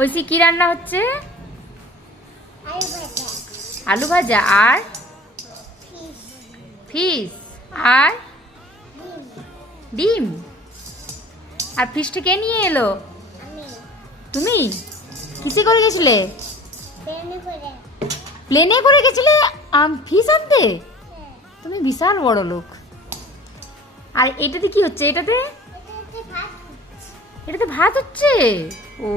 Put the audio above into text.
ঐশী কি রান্না হচ্ছে? আলু ভাজা আর ফিশ আর ডিম। আর ফিশটা কে নিয়ে এলো? তুমি কিসে করে গেছিলে? প্লেনে করে গেছিলে ফিশ আনতে? তুমি বিশাল বড় লোক। আর এটাতে কি হচ্ছে? এটাতে ভাত হচ্ছে। ও